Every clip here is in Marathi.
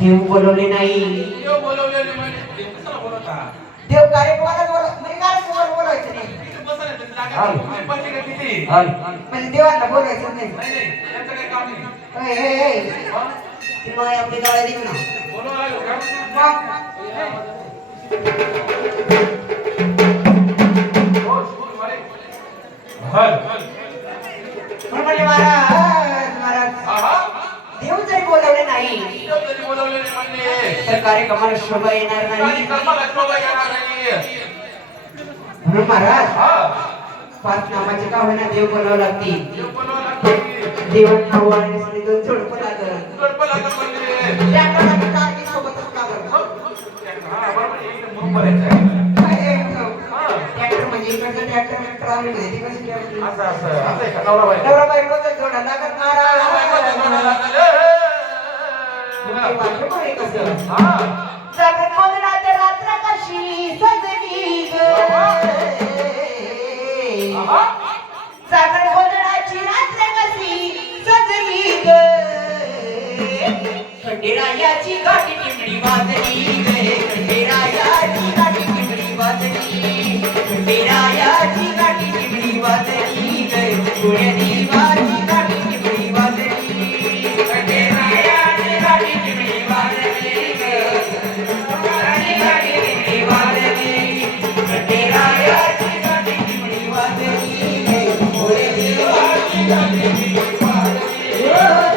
देव बोलवले नाही. देव बोलवलेले म्हणजे देव कशाला बोलवता? देव कार्यक्रमाला म्हणजे कार्यक्रमाला बोलवायचं नाही. इथे बसायला तर जागा नाही. तुम्ही पैसे का किती? म्हणजे देवाला बोलवायचं नाही. नाही नाही यांचं काही काम नाही. हा? ती माय आपली गाड्या देऊ ना. बोलवा लागेल का? हो, शूर मारे. हल. म्हणजे महाराज आहा. देव जरी बोलवले नाही देव जरी बोलवलेले म्हणजे तर कार्यक्रमाला शोभा येणार नाही. कार्यक्रमाला शोभा येणार नाही. म्हणून महाराज हा. 5 नामाचे का होईना देव बोलावं लागतील. देव बोलवा लागते. देवांना वाढण्यासाठी 2 जोडपं लागल. गडबड लागत म्हणजे. ट्रॅक्टरला कारगी सोबतच का बरं? हा, बरोबर आहे. एकदम बरोबर आहे. हा. ट्रॅक्टर म्हणजे इकडचं ट्रॅक्टर ट्रॉली मध्ये तिकडचं ट्रॅक्टर. असं आहे का? नवरा बायको. नवरा बायकोचा जोडा लागत महाराज. ते वाक्य पण आहे कसं? हा. जागरण गोंधळात रात्र कशी सजली ग. आहा. जागरण गोंधळाची रात्र कशी सजली ग. खंडेरायाची गाठी टिमडी वाजली ग. खंडेरायाची गाठी टिमडी वाजली. खंडेरायाची गाठी टिमडी वाजली ग. पुण्य देवाची गाठी टिमडी वाजली. खंडेरायाची गाठी टिमडी वाजली ग. गाठी टिमडी वाजली. खंडेरायाची गाठी टिमडी वाजली ग. पुण्य देवाची गाठी टिमडी वाजली.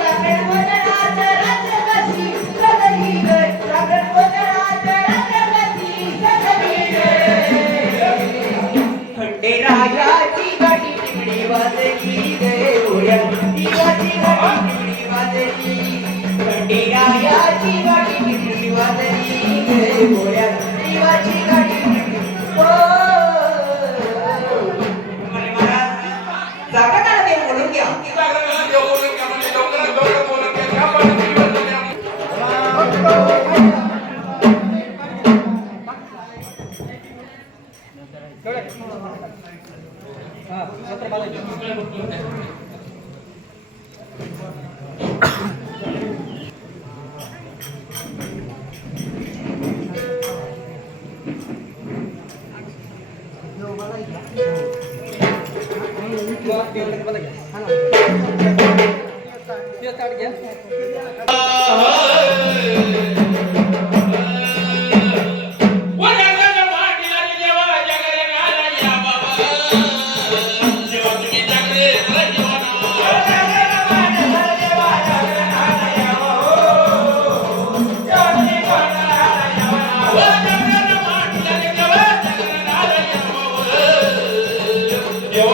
जागरण गोंधळात रात्र कशी सजली ग. जागरण गोंधळात रात्र कशी सजली ग. खंडेरायाची गाठी टिमडी वाजली ग. पुण्य देवाची गाठी टिमडी वाजली. खंडेरायाची गाठी टिमडी वाजली ग. पुण्य देवाची गाठी टिमडी. ओ म्हणे महाराज जागरणाला देव बोलून घ्या. जागरणाला देव बोलून घ्या म्हणजे लवकरात लवकर बोलून घ्या. त्या पण दिवस झाले आम्ही. वडाच्या मांडीला देवा जगरे घाला या बाबा. जेव्हा तुम्ही जागरे घाला जेव्हा Yo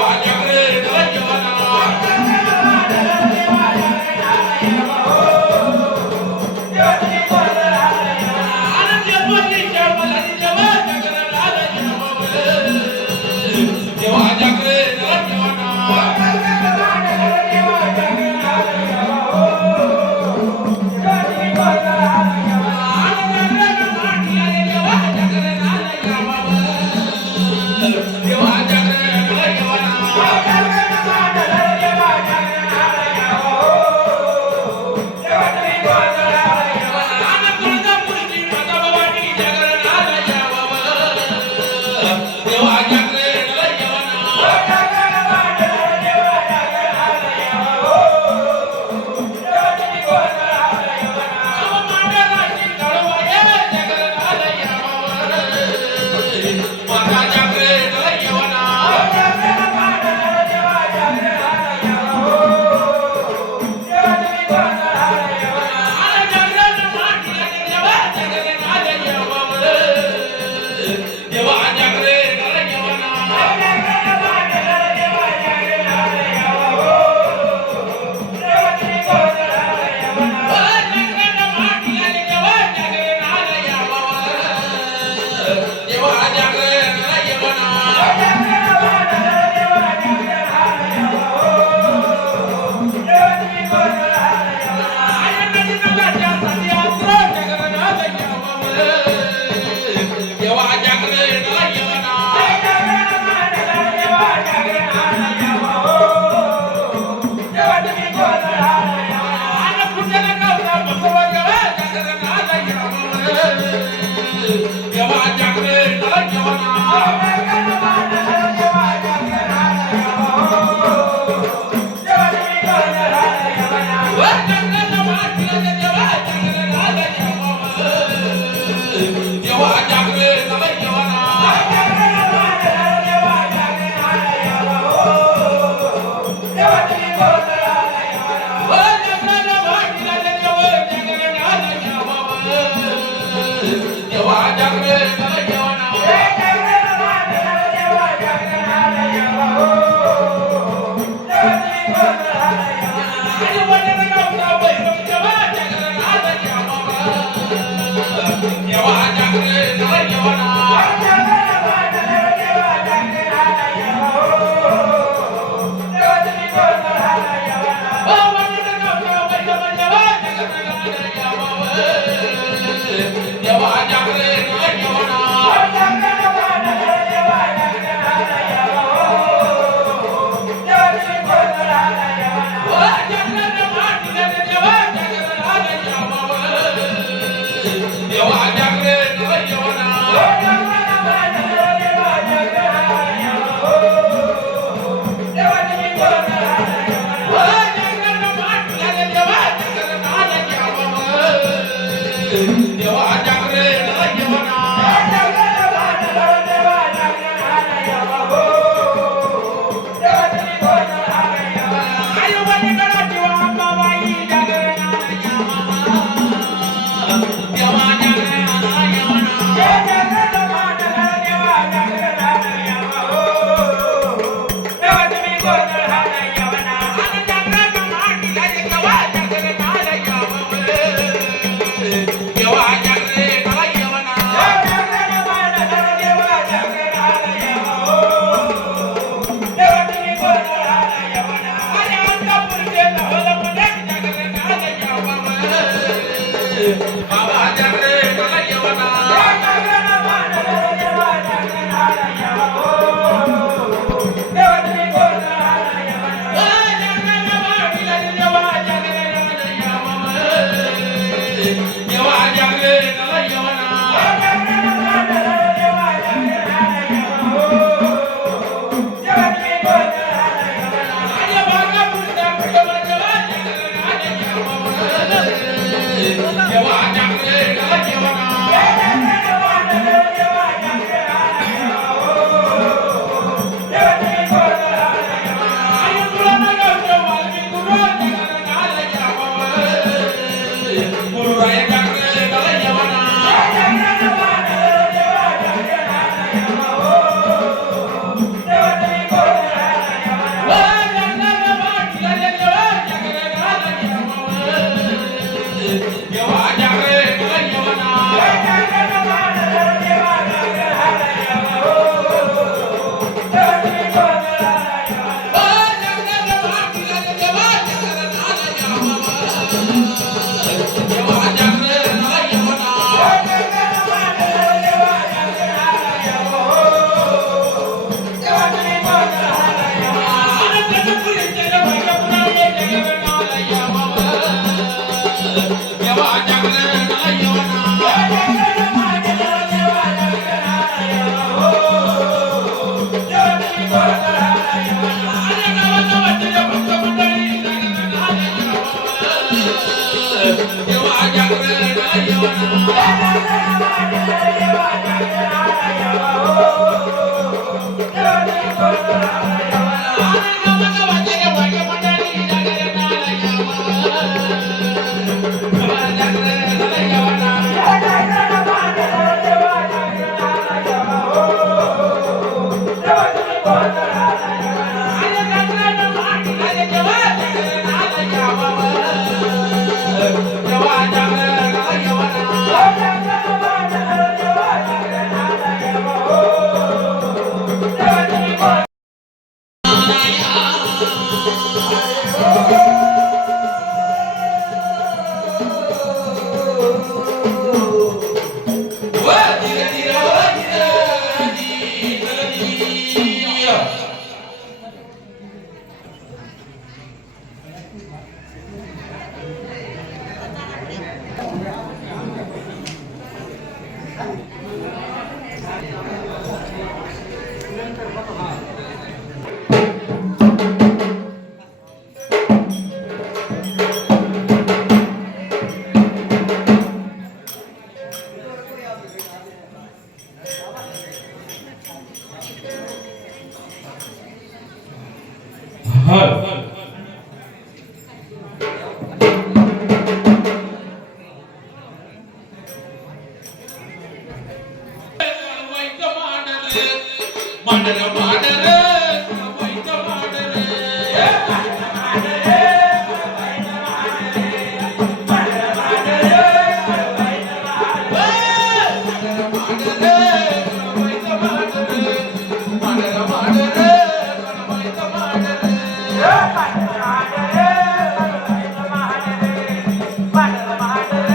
मांडर मांडर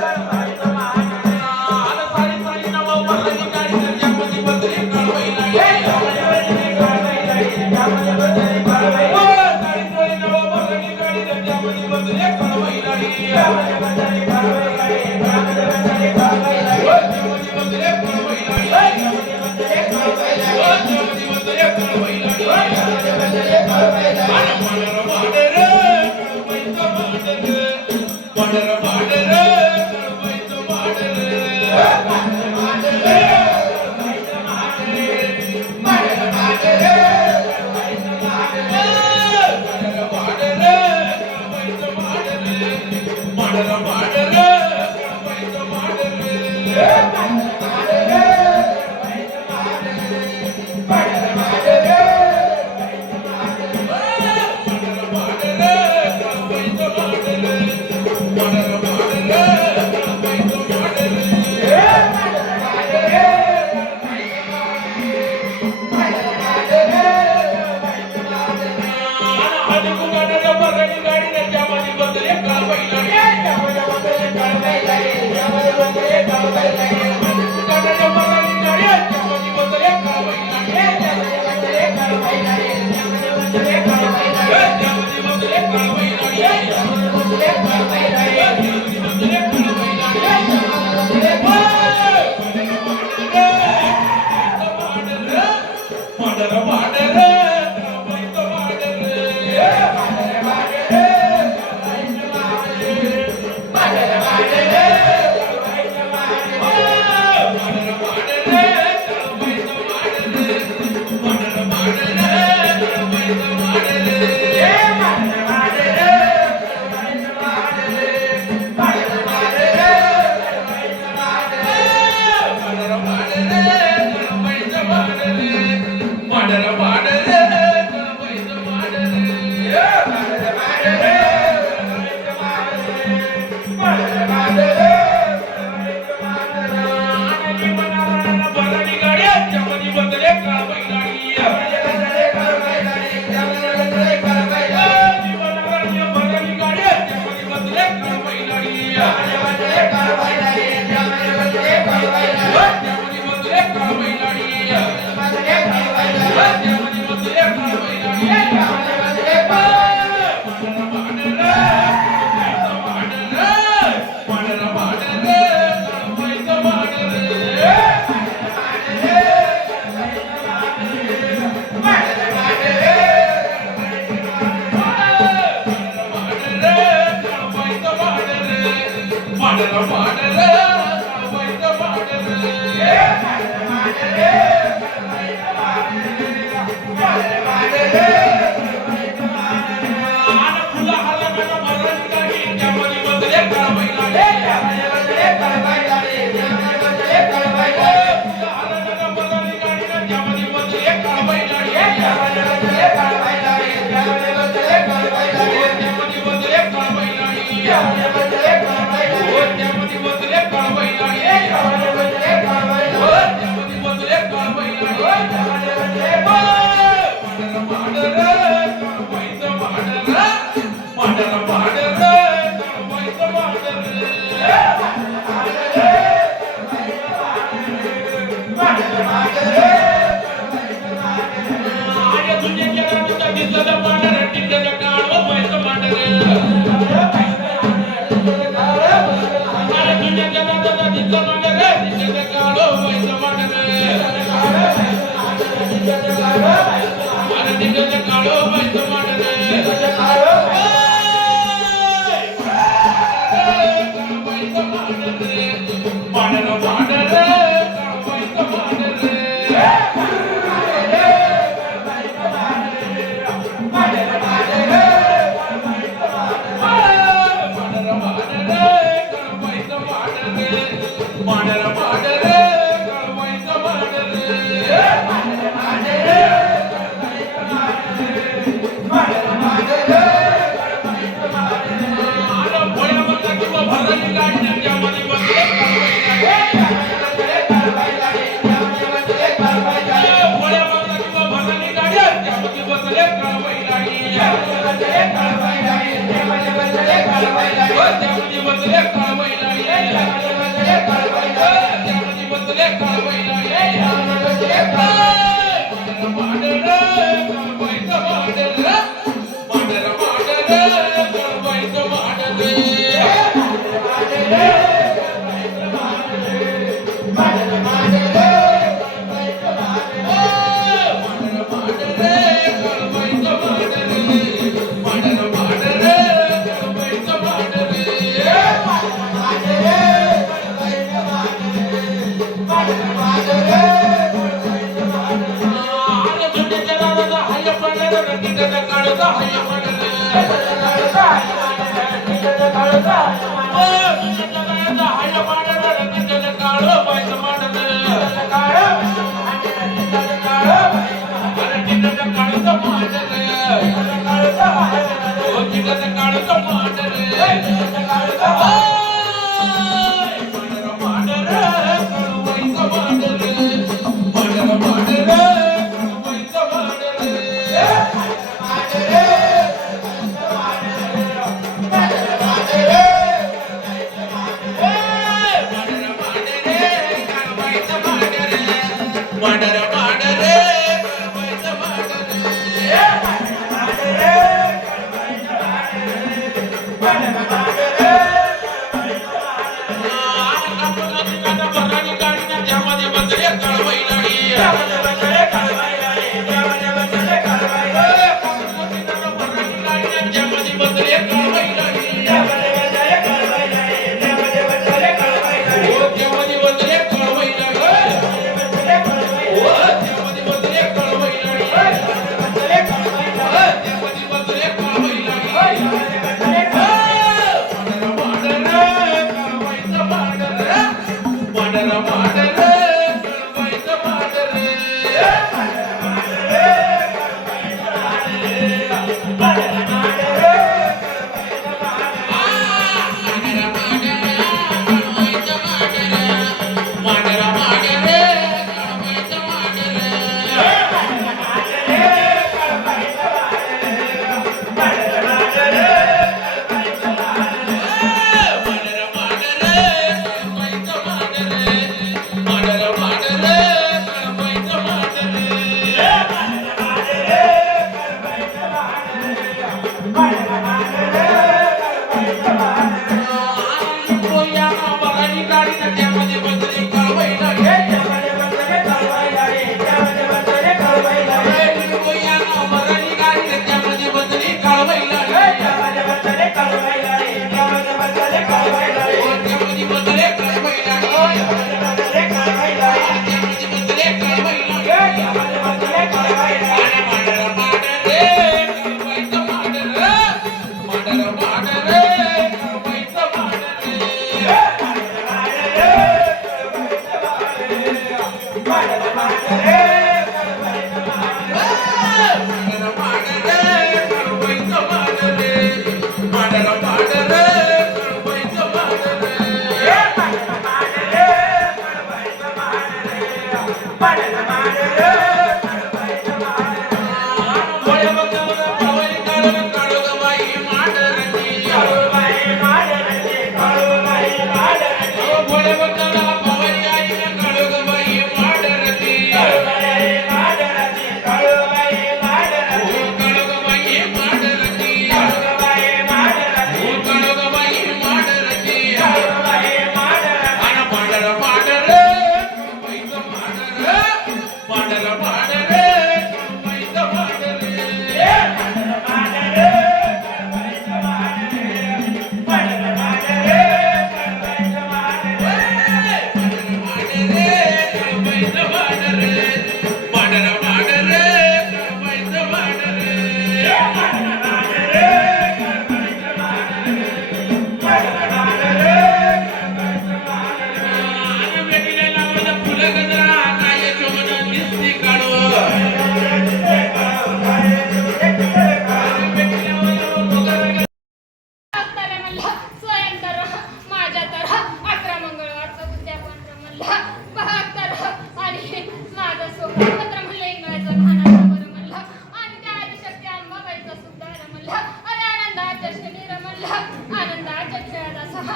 कळवायचं मांडर आला सारी सारी नवा भरली गाडी त्याच्यामध्ये बसली कळवाई लाडी कळवाई लाडी त्यामध्ये बसली कळवाई सारी सारी नवा भरली गाडी त्याच्यामध्ये बसली कळवाई लाडी त्यामध्ये बसली कळवाई लाडी त्यामध्ये बसली कळवाई लाडी त्याच्यामध्ये बसली कळवाई लाडी त्यामध्ये बसली कळवाई लाडी त्याच्यामध्ये बसली कळवाई लाडी त्यामध्ये बसली कळवाई लाडी आला मांडर मांडर कळवाईचं मांडर मांडर कळवाईचं त्यामध्ये बसले काळवैलाडी त्यामध्ये बसले काळवैलाडी मांडर काळवैचं मांडर मांडर मांडर काळवैचं मांडर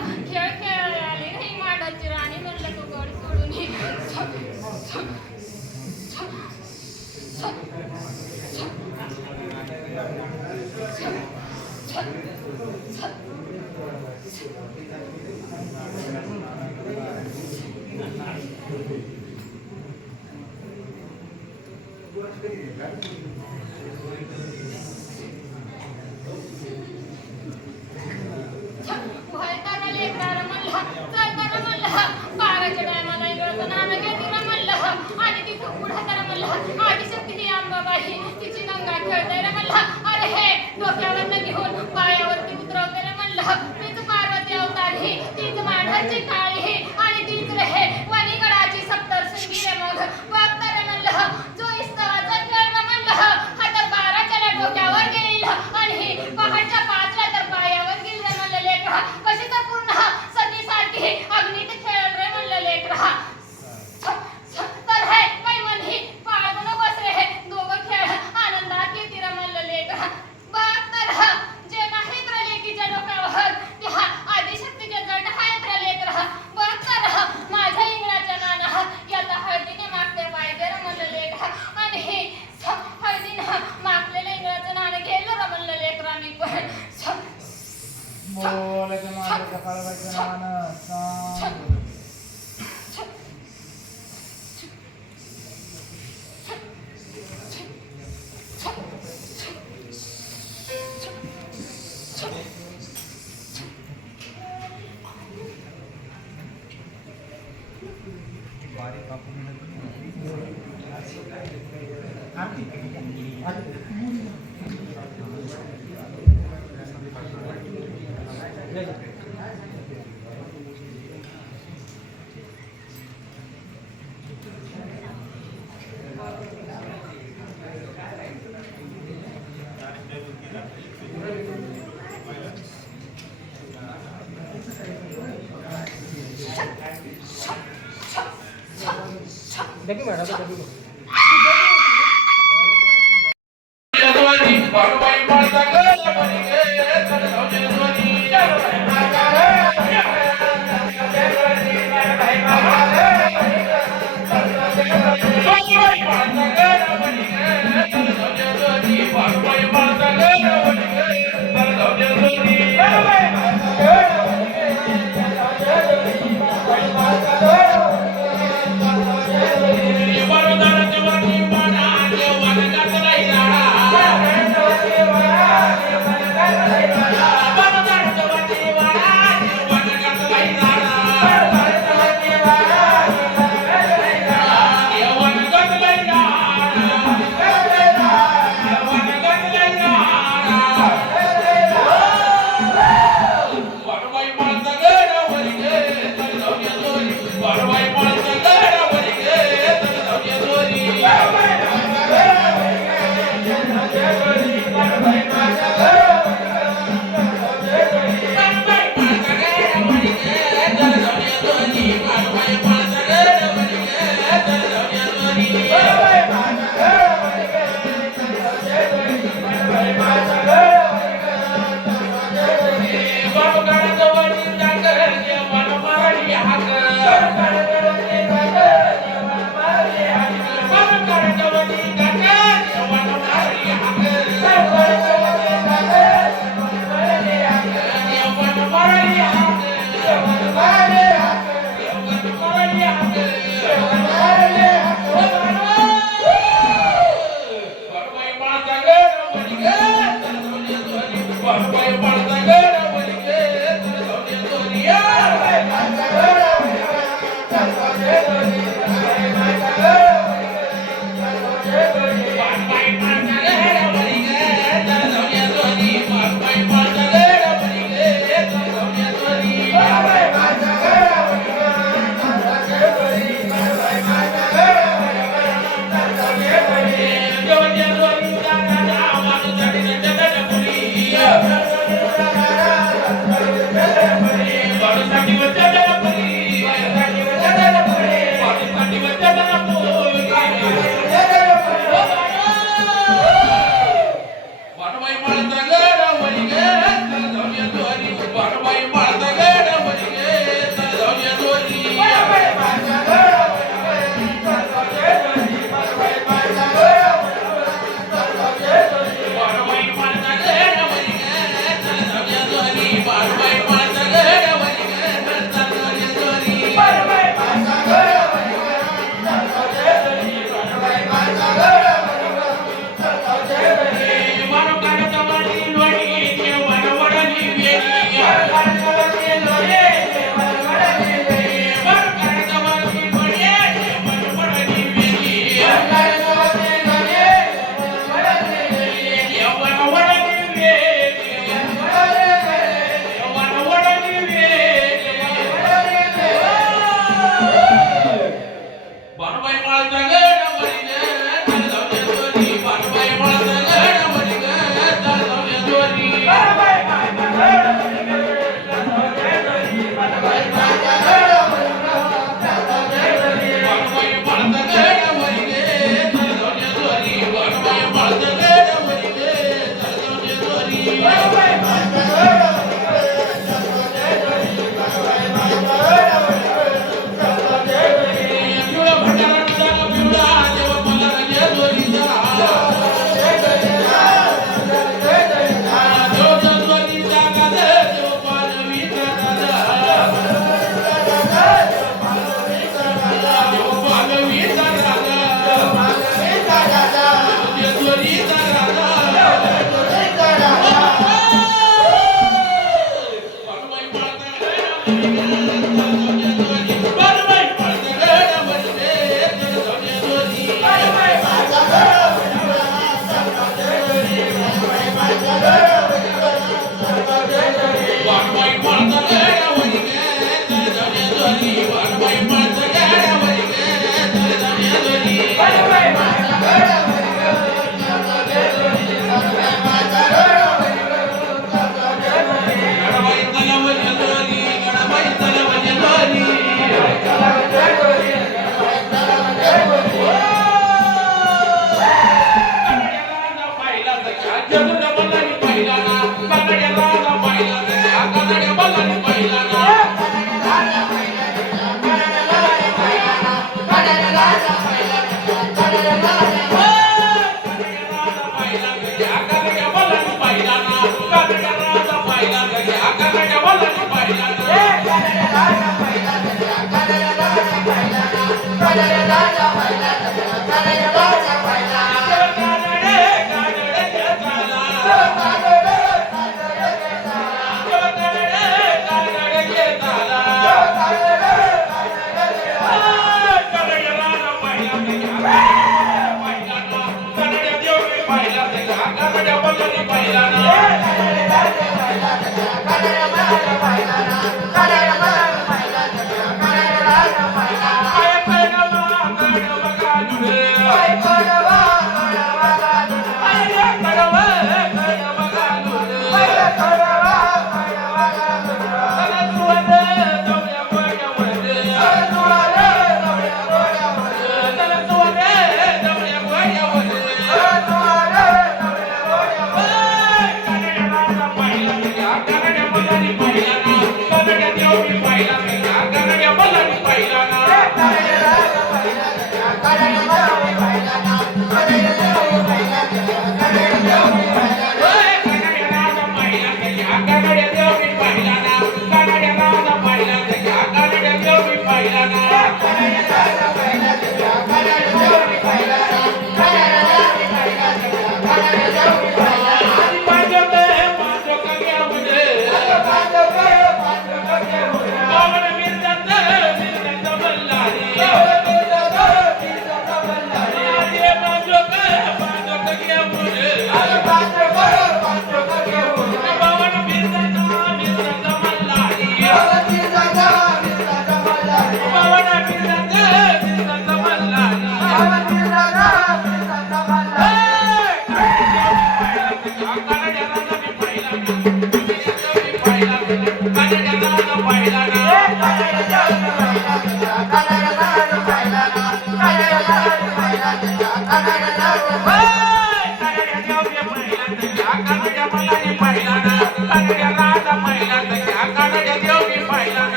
खेळ खेळायला आली ही माडाची राणी म्हणलं तू गड सोडून ये. वळताना लेकराला म्हणलं, चालताना म्हणलं, बाराच्या टायमाला इंगळचं नाणं घेतीला म्हणलं, आणि तिथं पुढं त्याला म्हणलं, आदिशक्ती ही अंबाबाई, तिची गंगा खेळताय रे म्हणलं, अरे हे डोक्यावरनं घेऊन पायावरती उतरवते रे म्हणलं, तीच पार्वती अवतारी, तीच मांढरची काळी, आणि तीच रे वणीगडाची सप्तशृंगी रे मग, बघता रे म्हणलं, जो इस्तवाचा खेळ ना म्हणलं, हा तर 12च्या डोक्यावर गेईल, आणि पहाटच्या 5ला तर पायावर गेल रे म्हणलं लेकरा, कशी तर पूर्ण सतीसारखी अग्नीत खेळ रे म्हणलं लेकरा. तर हे काही म्हणी पाळू नकोस रे, दोघं खेळ आनंदात येते रे म्हणलं लेकरा. बघ तर जे नाहीत रे लेकीच्या डोक्यावर त्या आदिशक्तीचे जट आहेत रे लेकरा. बघ तर माझ्या इंगळाच्या नाना याला हळदीने मागते पाहिजे रे म्हणलं लेकरा, आणि हळदीनं मागलेलं इंगळाचं नाणं गेलं रे म्हणलं लेकरा मी पण. बोलायचं माझं कपाळाचं नाणं सांग. देखी मॅडम देखी जगवती बाळूबाई माता गं बरी गे जगवती बाबू गाण्याचं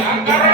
Para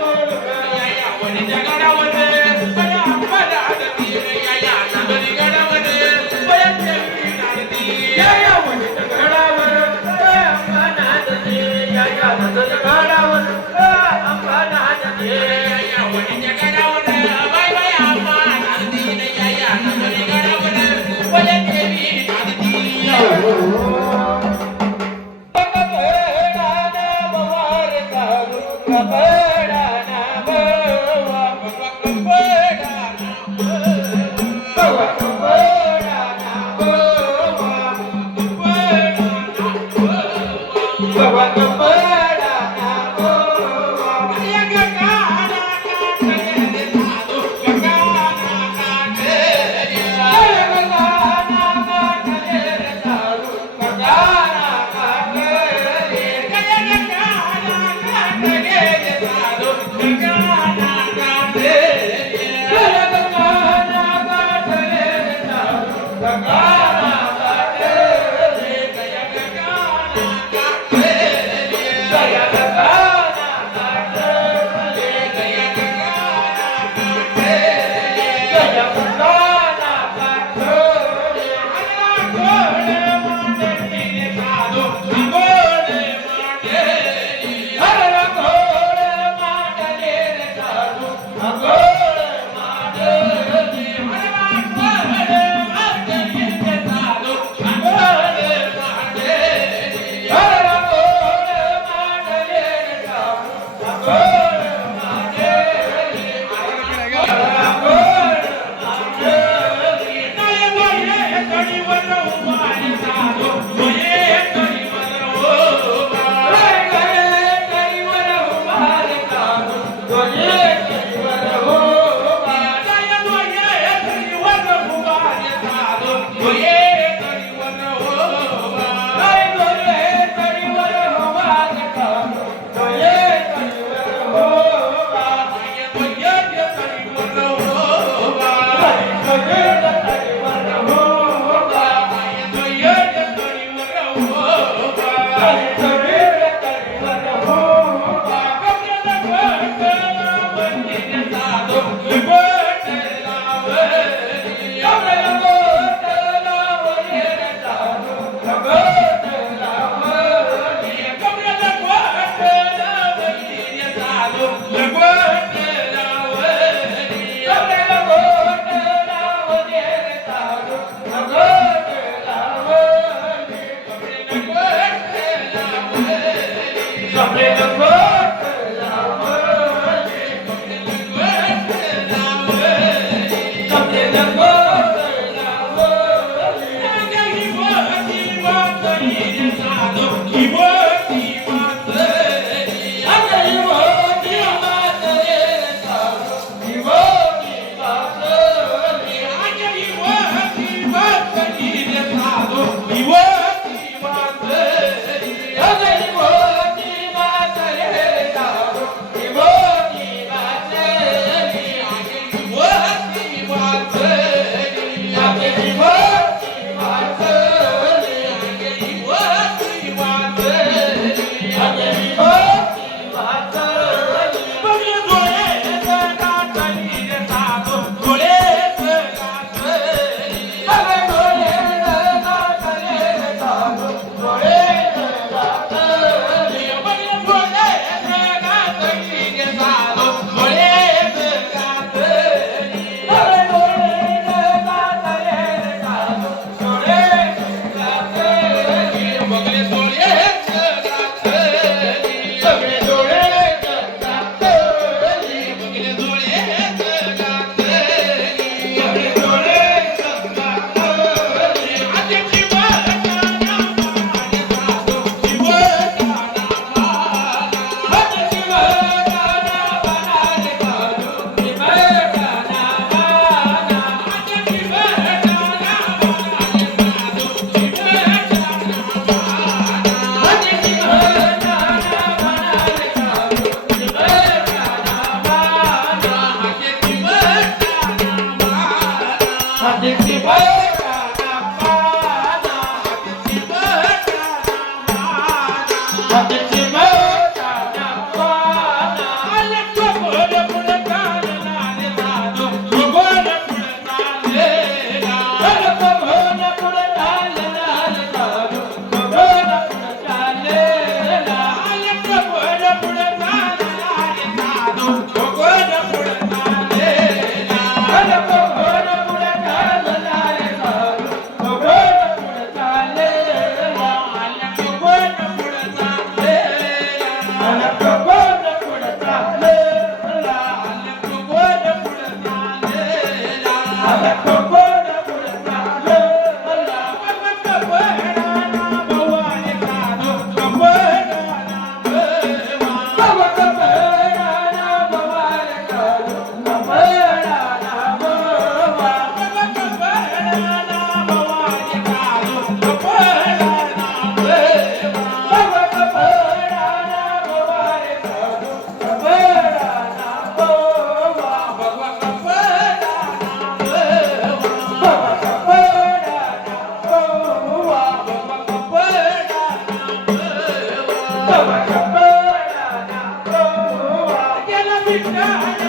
बोलू या वडीच्या गडावर बाय बाय आम्हा नांदी नाही या नगरी गडावर बोले देवी नांदी विठ्ठल